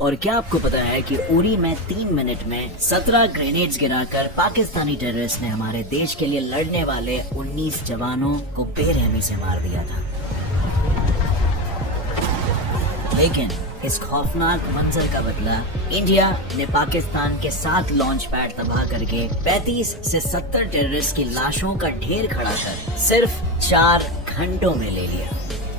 और क्या आपको पता है कि उरी में 3 मिनट में 17 ग्रेनेड्स गिराकर पाकिस्तानी टेररिस्ट ने हमारे देश के लिए लड़ने वाले 19 जवानों को बेरहमी से मार दिया था। लेकिन इस खौफनाक मंजर का बदला इंडिया ने पाकिस्तान के 7 लॉन्च पैड तबाह करके 35 से 70 टेररिस्ट की लाशों का ढेर खड़ा कर सिर्फ 4 घंटों में ले लिया।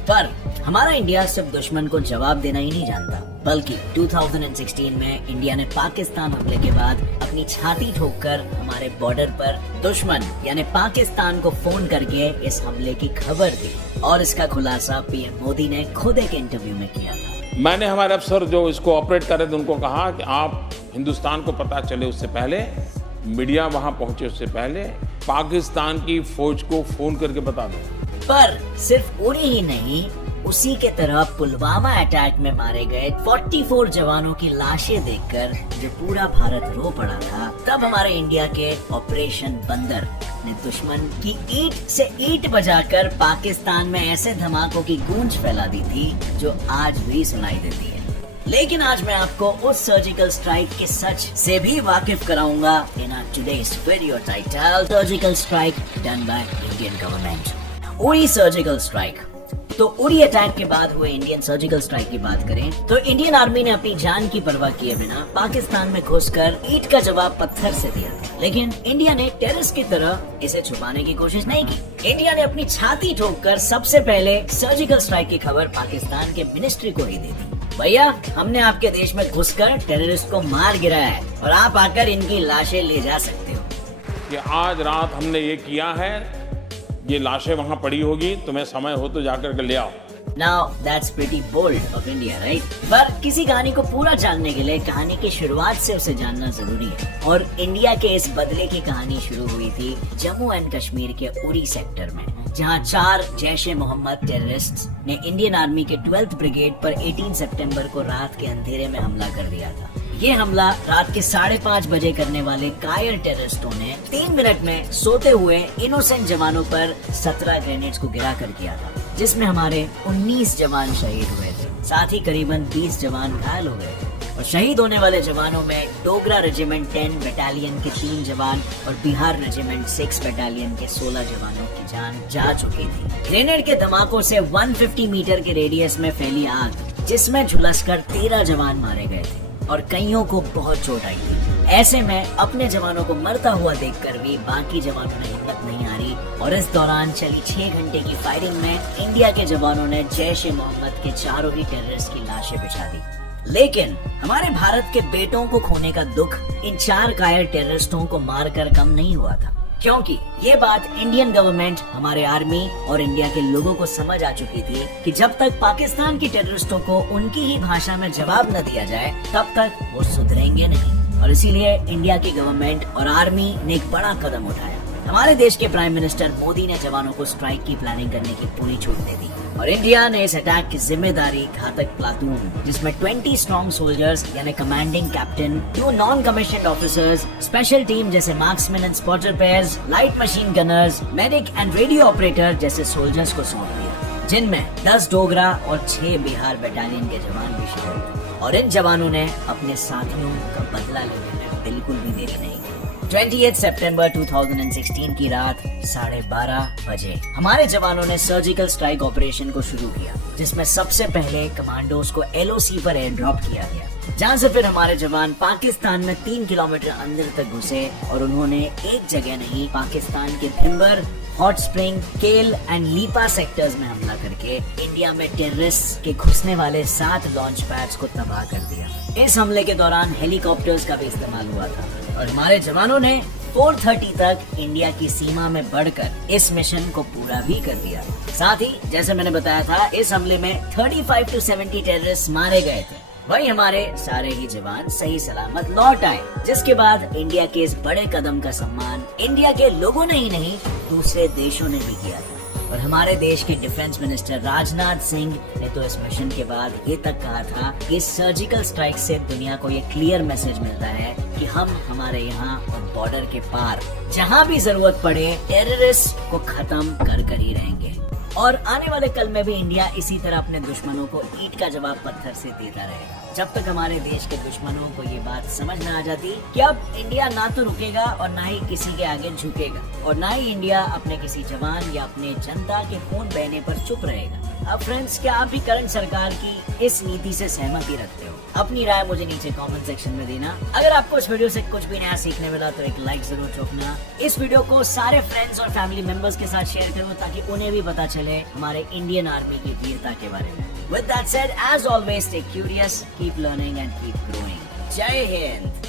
पर हमारा इंडिया सिर्फ दुश्मन को जवाब देना ही नहीं जानता, बल्कि 2016 में इंडिया ने पाकिस्तान हमले के बाद अपनी छाती ठोककर हमारे बॉर्डर पर दुश्मन यानी पाकिस्तान को फोन करके इस हमले की खबर दी और इसका खुलासा पीएम मोदी ने खुद एक इंटरव्यू में किया था। मैंने हमारे अफसर जो इसको ऑपरेट कर रहे थे उनको कहा कि आप हिंदुस्तान को पता चले उससे पहले, मीडिया वहां पहुंचे उससे पहले पाकिस्तान की फौज को फोन करके बता दो। पर सिर्फ उरी ही नहीं, उसी के तरह पुलवामा अटैक में मारे गए 44 जवानों की लाशें देखकर जो पूरा भारत रो पड़ा था, तब हमारे इंडिया के ऑपरेशन बंदर ने दुश्मन की ईंट से ईंट बजाकर पाकिस्तान में ऐसे धमाकों की गूंज फैला दी थी जो आज भी सुनाई देती है। लेकिन आज मैं आपको उस सर्जिकल स्ट्राइक के सच से भी वाकिफ कराऊंगा in our today's video title surgical strike done by Indian government. Uri surgical strike. तो उरी अटैक के बाद हुए इंडियन सर्जिकल स्ट्राइक की बात करें तो इंडियन आर्मी ने अपनी जान की परवाह किए बिना पाकिस्तान में घुसकर ईंट का जवाब पत्थर से दिया था। लेकिन इंडिया ने टेररिस्ट की तरह इसे छुपाने की कोशिश नहीं की। इंडिया ने अपनी छाती ठोककर सबसे पहले सर्जिकल स्ट्राइक की खबर पाकिस्तान के मिनिस्ट्री को ही दी थी। भैया, हमने आपके देश में घुसकर टेररिस्ट को मार गिराया है और आप आकर इनकी लाशें ले जा सकते हो। कि आज रात हमने ये किया है, ये लाशें वहां पड़ी होगी, तुम्हें समय हो तो जाकर के ले आओ। Now that's pretty bold of India, right? पर किसी कहानी को पूरा जानने के लिए कहानी की शुरुआत से उसे जानना जरूरी है। और इंडिया के इस बदले की कहानी शुरू हुई थी जम्मू एंड कश्मीर के उरी सेक्टर में, जहां 4 जैश-ए-मोहम्मद टेररिस्ट्स ने इंडियन आर्मी के 12th ब्रिगेड पर 18 सितंबर को रात के अंधेरे में हमला कर दिया था। ये हमला रात के 5:30 बजे करने वाले कायर टेररिस्टों ने 3 मिनट में सोते हुए इनोसेंट जवानों पर 17 ग्रेनेड्स को गिरा कर किया था, जिसमें हमारे 19 जवान शहीद हुए थे। साथ ही करीबन 20 जवान घायल हो गए थे। और शहीद होने वाले जवानों में डोगरा रेजिमेंट 10 बटालियन के 3 जवान और बिहार रेजिमेंट 6 बटालियन के 16 जवानों की जान जा चुकी थी। ग्रेनेड के धमाकों से 150 मीटर के रेडियस में फैली आग, जिसमें झुलसकर 13 जवान मारे गए थे और कईयों को बहुत चोट आई थी। ऐसे में अपने जवानों को मरता हुआ देखकर भी बाकी जवानों ने हिम्मत नहीं हारी और इस दौरान चली 6 घंटे की फायरिंग में इंडिया के जवानों ने जैश-ए-मोहम्मद के 4 ही टेररिस्ट की लाशें बिछा दी। लेकिन हमारे भारत के बेटों को खोने का दुख इन 4 कायर टेररिस्टों को मारकर कम नहीं हुआ था, क्योंकि ये बात इंडियन गवर्नमेंट, हमारे आर्मी और इंडिया के लोगों को समझ आ चुकी थी कि जब तक पाकिस्तान के टेररिस्टों को उनकी ही भाषा में जवाब न दिया जाए तब तक वो सुधरेंगे नहीं। और इसीलिए इंडिया की गवर्नमेंट और आर्मी ने एक बड़ा कदम उठाया। हमारे देश के प्राइम मिनिस्टर मोदी ने जवानों को स्ट्राइक की प्लानिंग करने की पूरी छूट दे दी और इंडिया ने इस अटैक की जिम्मेदारी घातक प्लाटून, जिसमें 20 स्ट्रॉन्ग सोल्जर्स यानी commanding captain, 2 non commissioned officers, special team जैसे marksman and spotter pairs, light machine gunners, medic and radio operator जैसे सोल्जर्स को सौंप दिया, जिनमें 10 डोगरा और 6 बिहार बटालियन के जवान भी शामिल थे। और इन जवानों ने अपने साथियों का बदला लेने में बिल्कुल भी देरी नहीं की। 28 सितंबर 2016 की रात 12:30 बजे हमारे जवानों ने सर्जिकल स्ट्राइक ऑपरेशन को शुरू किया, जिसमें सबसे पहले कमांडोज को LOC पर एयर ड्रॉप किया गया, जहां से फिर हमारे जवान पाकिस्तान में 3 किलोमीटर अंदर तक घुसे और उन्होंने एक जगह नहीं, पाकिस्तान के भिम्बर, हॉट स्प्रिंग, केल एंड लीपा सेक्टर्स में हमला करके इंडिया में टेररिस्ट के घुसने वाले 7 लॉन्च पैड्स को तबाह कर दिया। इस हमले के दौरान हेलीकॉप्टर्स का भी इस्तेमाल हुआ था और हमारे जवानों ने 4:30 तक इंडिया की सीमा में बढ़कर इस मिशन को पूरा भी कर दिया। साथ ही जैसे मैंने बताया था, इस हमले में 35 to 70 टेररिस्ट मारे गए थे। वही हमारे सारे ही जवान सही सलामत लौट आए, जिसके बाद इंडिया के इस बड़े कदम का सम्मान इंडिया के लोगों ने ही नहीं, दूसरे देशों ने भी किया था। और हमारे देश के डिफेंस मिनिस्टर राजनाथ सिंह ने तो इस मिशन के बाद ये तक कहा था कि इस सर्जिकल स्ट्राइक से दुनिया को ये क्लियर मैसेज मिलता है कि हम हमारे यहाँ और बॉर्डर के पार जहाँ भी जरूरत पड़े टेररिस्ट को खत्म कर ही रहेंगे। और आने वाले कल में भी इंडिया इसी तरह अपने दुश्मनों को ईंट का जवाब पत्थर से देता रहेगा, जब तक हमारे देश के दुश्मनों को ये बात समझ न आ जाती कि अब इंडिया ना तो रुकेगा और ना ही किसी के आगे झुकेगा, और ना ही इंडिया अपने किसी जवान या अपने जनता के खून बहने पर चुप रहेगा। अब फ्रेंड्स, क्या आप भी करंट सरकार की इस नीति से सहमति रखते हो? अपनी राय मुझे नीचे कमेंट सेक्शन में देना। अगर आपको इस वीडियो से कुछ भी नया सीखने मिला तो एक लाइक जरूर ठोकना। इस वीडियो को सारे फ्रेंड्स और फैमिली मेंबर्स के साथ शेयर करो ताकि उन्हें भी पता चले हमारे इंडियन आर्मी की वीरता के बारे में। With that said, as always, stay curious, keep learning and keep growing. जय हिंद।